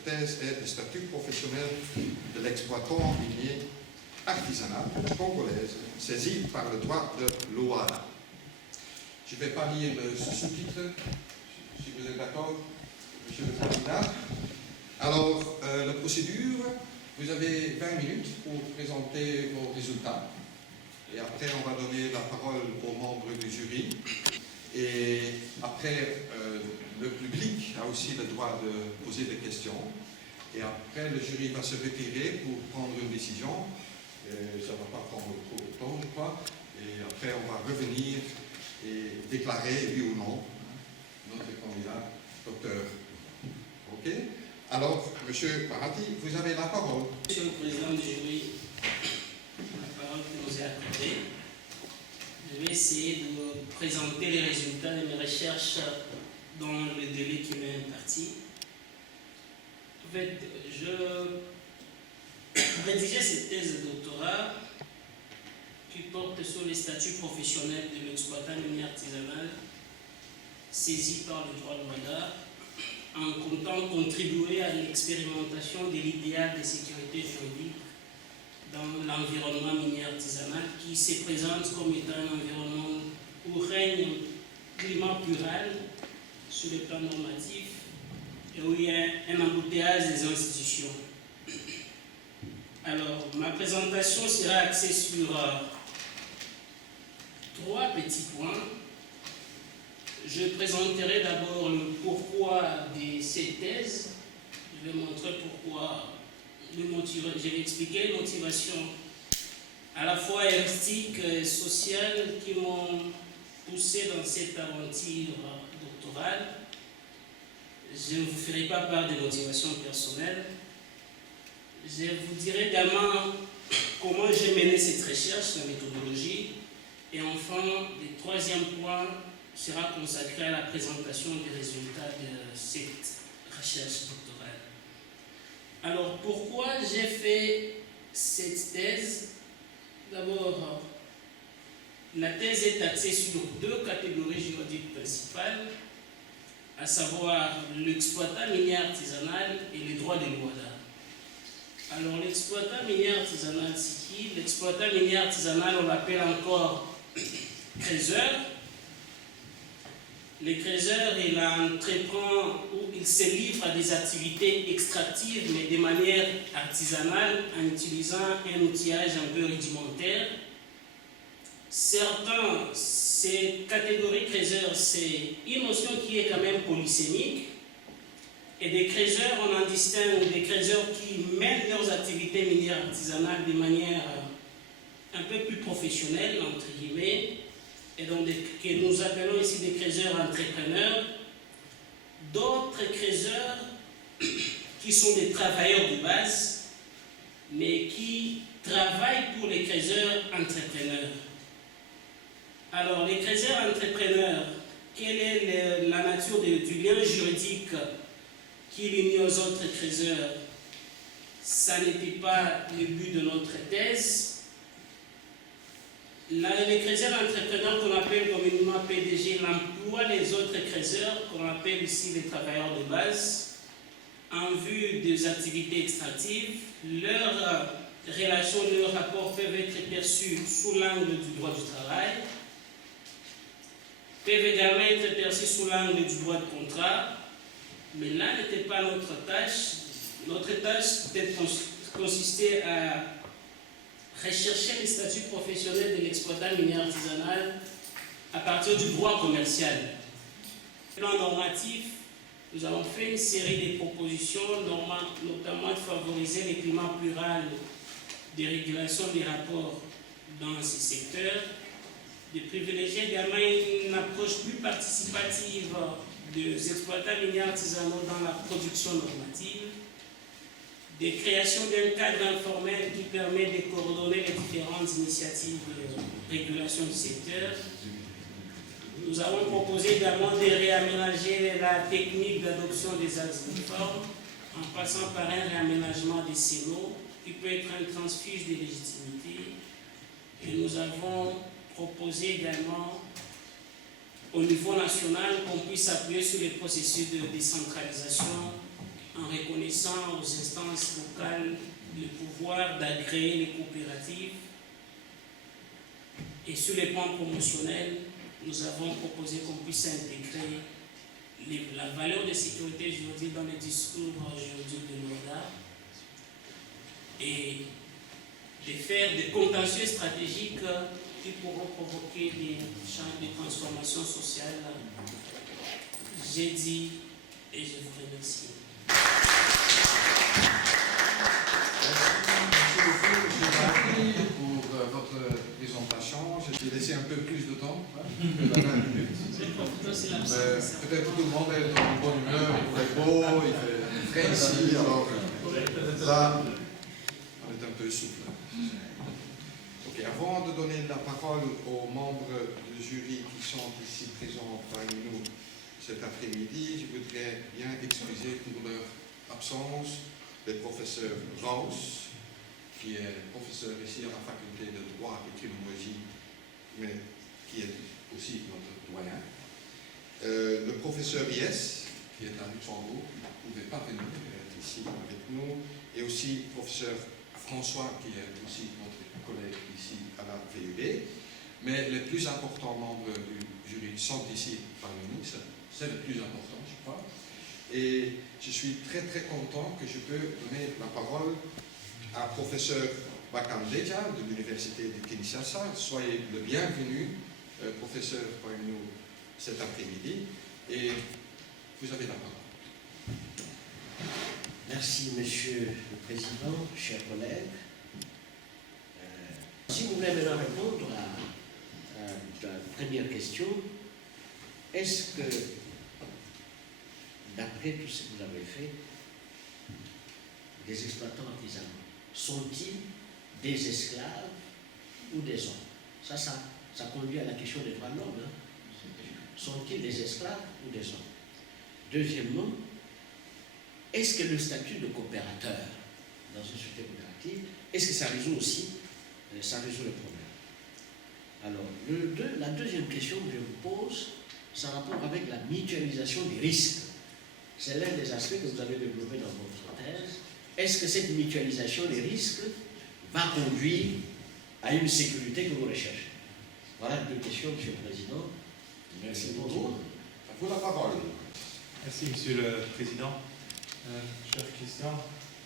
cette thèse est le statut professionnel de l'exploitant minier artisanal congolaise saisi par le droit de l'OADA. Je ne vais pas lire le sous-titre, si vous êtes d'accord, monsieur le candidat. Alors, la procédure, vous avez 20 minutes pour présenter vos résultats. Et après, on va donner la parole aux membres du jury. Et après, le public a aussi le droit de poser des questions. Et après, le jury va se retirer pour prendre une décision. Et ça ne va pas prendre trop de temps, je crois. Et après, on va revenir et déclarer, oui ou non, notre candidat, docteur. OK? Alors, monsieur Parati, vous avez la parole. Monsieur le président du jury, la parole qui nous est accordée. Je vais essayer de présenter les résultats de mes recherches dans le délai qui m'est imparti. En fait, je rédigeais cette thèse de doctorat qui porte sur les statuts professionnels de l'exploitant minier artisanal saisi par le droit de l'OADA, en comptant contribuer à l'expérimentation de l'idéal de sécurité juridique dans l'environnement minier artisanal qui se présente comme étant un environnement où règne un climat plural sur le plan normatif et où il y a un embouteillage des institutions. Alors, ma présentation sera axée sur 3 petits points. Je présenterai d'abord le pourquoi de cette thèse. Je vais montrer pourquoi, je vais expliquer les motivations à la fois heuristique et sociale qui m'ont poussé dans cette aventure doctorale. Je ne vous ferai pas part des motivations personnelles. Je vous dirai également comment j'ai mené cette recherche, la méthodologie. Et enfin, le 3e point sera consacré à la présentation des résultats de cette recherche doctorale. Alors, pourquoi j'ai fait cette thèse? D'abord, la thèse est axée sur 2 catégories juridiques principales, à savoir l'exploitant minier artisanal et les droits de l'OADA. Alors, l'exploitant minier artisanal, c'est qui? L'exploitant minier artisanal, on l'appelle encore creuseur. Le creuseur, il entreprend ou il se livre à des activités extractives, mais de manière artisanale, en utilisant un outillage un peu rudimentaire. Certains, ces catégories creuseurs, c'est une notion qui est quand même polysémique. Et des creuseurs, on en distingue des creuseurs qui mènent leurs activités minières artisanales de manière un peu plus professionnelle, entre guillemets, et donc que nous appelons ici des creuseurs entrepreneurs, d'autres creuseurs qui sont des travailleurs de base, mais qui travaillent pour les creuseurs entrepreneurs. Alors, les creuseurs entrepreneurs, quelle est la nature du lien juridique qui l'unit aux autres creuseurs? Ça n'était pas le but de notre thèse. Les creuseurs entrepreneurs qu'on appelle communément PDG l'emploient les autres creuseurs qu'on appelle ici les travailleurs de base en vue des activités extractives. Leurs relations, leurs rapports peuvent être perçus sous l'angle du droit du travail, peuvent également être perçus sous l'angle du droit de contrat, mais là n'était pas notre tâche. Notre tâche peut-être consistait à rechercher les statuts professionnels de l'exploitant minier artisanal à partir du droit commercial. Au plan normatif, nous avons fait une série de propositions, notamment de favoriser le climat plural des régulations des rapports dans ces secteurs, de privilégier également une approche plus participative des exploitants miniers artisanaux dans la production normative, des créations d'un cadre informel qui permet de coordonner les différentes initiatives de régulation du secteur. Nous avons proposé également de réaménager la technique d'adoption des axes uniformes en passant par un réaménagement des CENO qui peut être un transfuge de légitimité. Et nous avons proposé également au niveau national qu'on puisse appuyer sur les processus de décentralisation en reconnaissant laissant aux instances locales le pouvoir d'agréer les coopératives. Et sur les plans promotionnels, nous avons proposé qu'on puisse intégrer la valeur de sécurité juridique dans le discours juridique de l'ODA et de faire des contentieux stratégiques qui pourront provoquer des champs de transformation sociale. J'ai dit et je vous remercie. Merci beaucoup, M. pour votre présentation. Je t'ai laissé un peu plus de temps que la 20 minutes. Peut-être tout le monde est dans une bonne humeur, il fait beau, il fait frais ici, alors là, on est un peu souple. Ok, avant de donner la parole aux membres du jury qui sont ici présents parmi nous cet après-midi, je voudrais bien excuser pour leur absence le professeur Raus, qui est professeur ici à la faculté de droit et criminologie, mais qui est aussi notre doyen. Le professeur Yes, qui est à Luxembourg, qui ne pouvait pas venir ici avec nous, et aussi le professeur François, qui est aussi notre collègue ici à la VUB. Mais les plus importants membres du jury sont ici parmi nous, c'est le plus important, je crois. Et je suis très très content que je peux donner la parole à professeur Bakandeja de l'Université de Kinshasa. Soyez le bienvenu, professeur, parmi nous cet après-midi. Et vous avez la parole. Merci, Monsieur le Président, chers collègues. Si vous voulez maintenant répondre à la première question, est-ce que, d'après tout ce que vous avez fait, des exploitants artisanaux sont-ils des esclaves ou des hommes? Ça conduit à la question des droits de l'homme. Hein? Sont-ils des esclaves ou des hommes? Deuxièmement, est-ce que le statut de coopérateur dans une société coopérative, est-ce que ça résout aussi, ça résout le problème? Alors, la deuxième question que je vous pose, c'est en rapport avec la mutualisation des risques. C'est l'un des aspects que vous avez développé dans votre thèse. Est-ce que cette mutualisation des risques va conduire à une sécurité que vous recherchez? Voilà deux questions, Monsieur le Président. Merci beaucoup. À vous la parole. Merci, Monsieur le Président. Cher Christian,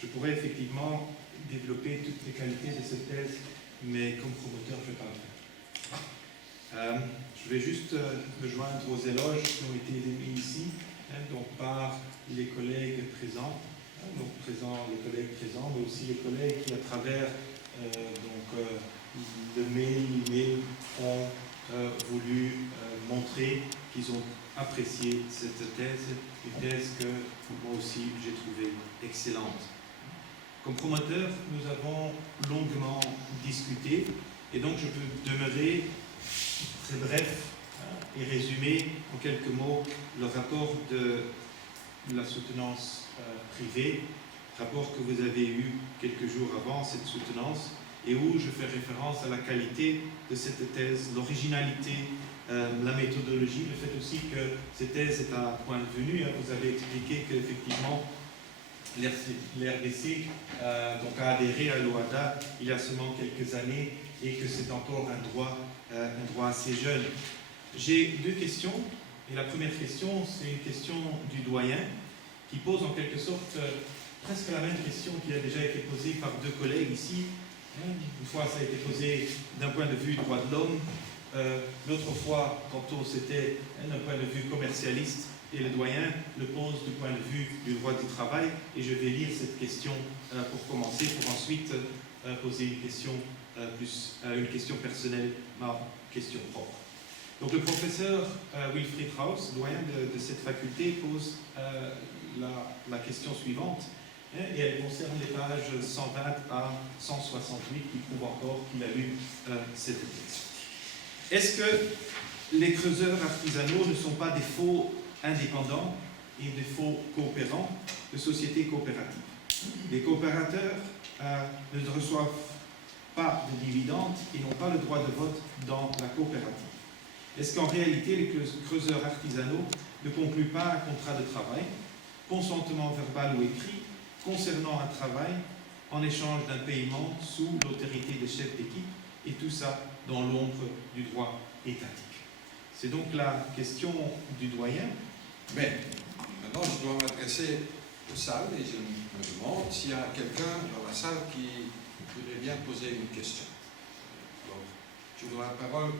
je pourrais effectivement développer toutes les qualités de cette thèse, mais comme promoteur, je ne vais pas le faire. Je vais juste me joindre aux éloges qui ont été émis ici, donc par les collègues présents, les collègues présents, mais aussi les collègues qui, à travers le mail, ont voulu montrer qu'ils ont apprécié cette thèse, une thèse que moi aussi j'ai trouvée excellente. Comme promoteur, nous avons longuement discuté et donc je peux demeurer très bref et résumer en quelques mots le rapport de la soutenance privée, rapport que vous avez eu quelques jours avant cette soutenance et où je fais référence à la qualité de cette thèse, l'originalité, la méthodologie, le fait aussi que cette thèse est un point de vue. Vous avez expliqué qu'effectivement l'RDC a adhéré à l'OADA il y a seulement quelques années et que c'est encore un droit assez jeune. J'ai deux questions. Et la première question, c'est une question du doyen qui pose en quelque sorte presque la même question qui a déjà été posée par deux collègues ici. Une fois, ça a été posé d'un point de vue droit de l'homme. L'autre fois, tantôt, c'était d'un point de vue commercialiste. Et le doyen le pose du point de vue du droit du travail. Et je vais lire cette question pour commencer, pour ensuite poser une question personnelle, ma question propre. Donc le professeur Wilfried Raus, doyen de cette faculté, pose la question suivante. Et elle concerne les pages 120 à 168 qui prouvent encore qu'il a lu cette thèse. Est-ce que les creuseurs artisanaux ne sont pas des faux indépendants et des faux coopérants de sociétés coopératives? Les coopérateurs ne reçoivent pas de dividendes et n'ont pas le droit de vote dans la coopérative. Est-ce qu'en réalité, les creuseurs artisanaux ne concluent pas un contrat de travail, consentement verbal ou écrit, concernant un travail en échange d'un paiement sous l'autorité des chefs d'équipe, et tout ça dans l'ombre du droit étatique. C'est donc la question du doyen. Mais maintenant, je dois m'adresser aux salles et je me demande s'il y a quelqu'un dans la salle qui voudrait bien poser une question. Alors, je vous donne la parole.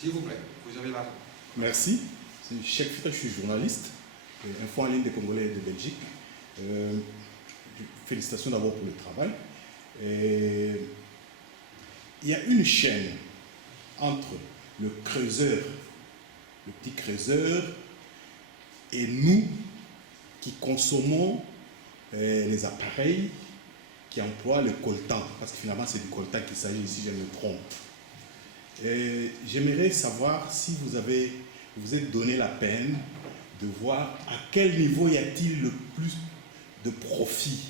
S'il vous plaît, vous avez la parole. Merci. C'est Cheikh Fita, je suis journaliste, Info en ligne des Congolais de Belgique. Félicitations d'abord pour le travail. Il y a une chaîne entre le creuseur, le petit creuseur, et nous qui consommons les appareils qui emploient le coltan, parce que finalement c'est du coltan qu'il s'agit ici, je me trompe. J'aimerais savoir si vous êtes donné la peine de voir à quel niveau y a-t-il le plus de profit,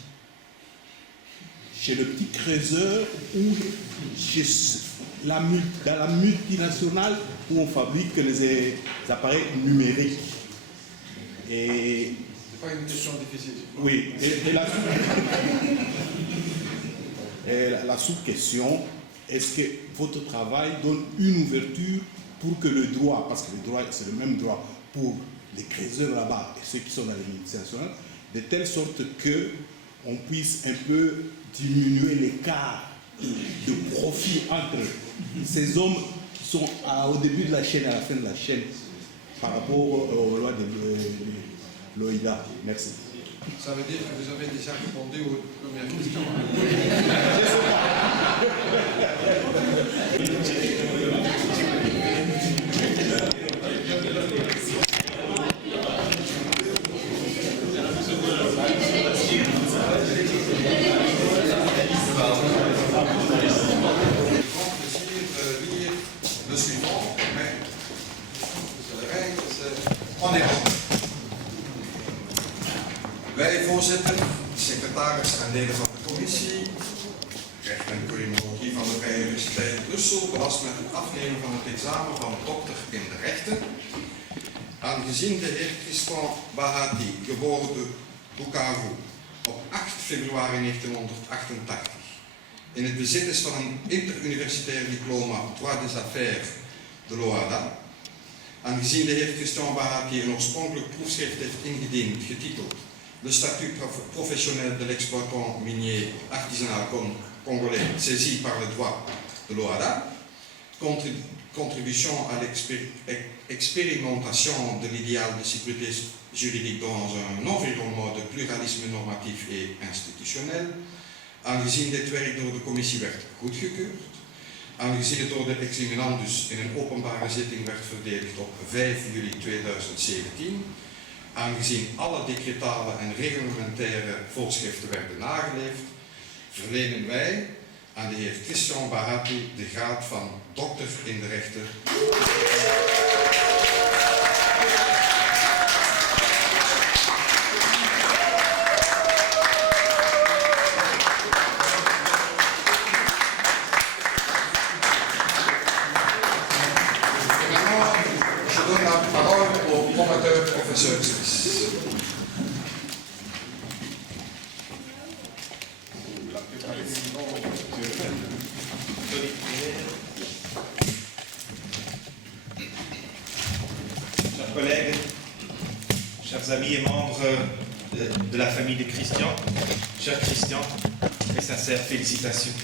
chez le petit creuseur ou chez dans la multinationale où on fabrique les appareils numériques. Et C'est pas une question difficile. oui, et la sous-question, est-ce que votre travail donne une ouverture pour que le droit, parce que le droit c'est le même droit pour les creuseurs là-bas et ceux qui sont dans les multinationales, de telle sorte que on puisse un peu diminuer l'écart de profit entre ces hommes qui sont au début de la chaîne et à la fin de la chaîne par rapport aux lois de l'OIDA. Merci. Ça veut dire que vous avez déjà répondu aux premières questions. Le suivant, mais de règles, on est bon. Wij, voorzitter, secretaris en leden van de commissie, recht en criminologie van de Vrije Universiteit Brussel, belast met het afnemen van het examen van dokter in de rechten. Aangezien de heer Tristan Bahati, geboren te Bukavu op 8 februari 1988, in het bezit is van een interuniversitair diploma droit des affaires de l'OADA, aangezien de heer Tristan Bahati een oorspronkelijk proefschrift heeft ingediend, getiteld Le statut professionnel de l'exploitant minier artisanal congolais saisi par le droit de l'OADA, contribution à l'expérimentation de l'idéal de sécurité juridique dans un environnement de pluralisme normatif et institutionnel, aangezien dit werk door de commissie werd goedgekeurd, aangezien het door de examinandus in een openbare zitting werd verdedigd op 5 juli 2017, aangezien alle decretale en reglementaire voorschriften werden nageleefd, verlenen wij aan de heer Christian Bahati de graad van dokter in de rechten. Je donne la parole au promoteur professeur Smith. Chers collègues, chers amis et membres de la famille de Christian, cher Christian, mes sincères félicitations.